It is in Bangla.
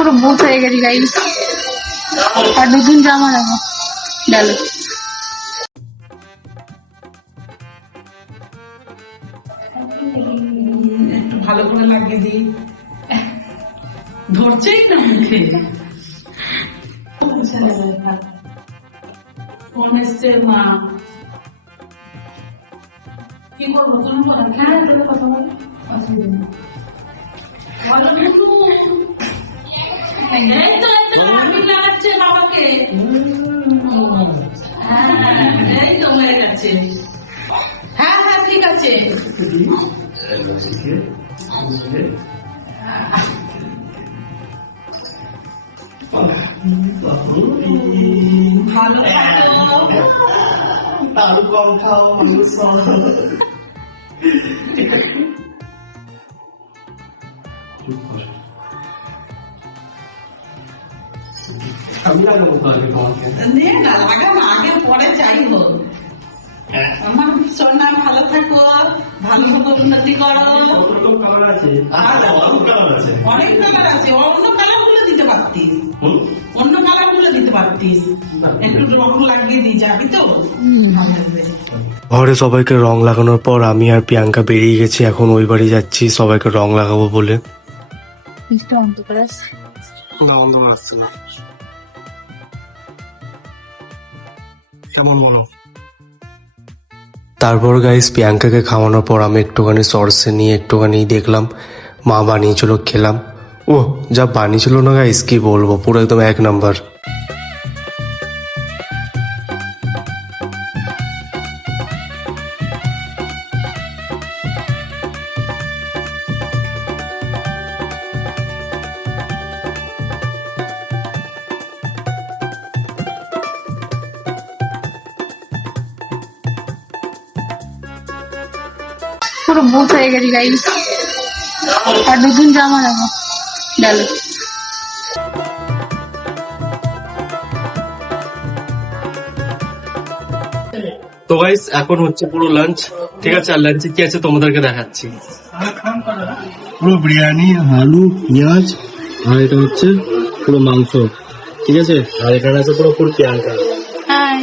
পুরো ভূত হয়ে গেছি গাইস। আর নতুন জামা দেখো গেল। একটু ভালো করে লাগিয়ে দিই, ধরছেই না মুখে। ফোন এসছে মা, কি করবো তুমি বলো? হ্যাঁ তোর কথা বলো, অসুবিধা নেই। বলো টুকু। এই তো আবির লাগাচ্ছে বাবাকে। হ্যাঁ এই তো হয়ে গেছে। হ্যাঁ হ্যাঁ ঠিক আছে। ভালো তারু কম খাও মানুষ আমি লাগাবো তাহলে তোমাকে নিয়ে না লাগানো, আগে পরে চাইবো। আমার সোনা ভালো থাকো, ভালো মতো উন্নতি করো। কতরকম কালার আছে? অনেক কালার আছে, অনেক কালার আছে, অন্য কালার গুলো দিতে পারতিস, অন্য কালার গুলো দিতে পারতিস। একটু রং লাগিয়ে দিয়ে যাবি তো ভালো লাগবে। ঘরে সবাইকে রং লাগানোর পর আমি আর প্রিয়াঙ্কা বেরিয়ে গেছি। এখন ওই বাড়ি যাচ্ছি সবাইকে রং লাগাবো বলে। মিস্টার অন্ধকার আছে। কেমন বলো? তারপর গাইস প্রিয়াঙ্কাকে খাওয়ানোর পর আমি একটুখানি সর্ষে নিয়ে একটুখানি দেখলাম, মা বানিয়েছিল, খেলাম। ও যা বানিয়েছিল না গাইস, কি বলবো, পুরো একদম এক নাম্বার। পুরো ভূত হয়ে গেছি গাইস। আর নতুন জামা দেখো গেল। তো গাইস এখন হচ্ছে পুরো লাঞ্চ, ঠিক আছে? আর লাঞ্চে কি আছে তোমাদেরকে দেখাচ্ছি। পুরো বিরিয়ানি, আলু, পেঁয়াজ, আর এটা হচ্ছে পুরো মাংস, ঠিক আছে? আর এখানে আছে পুরো প্রিয়াঙ্কা। হ্যাঁ।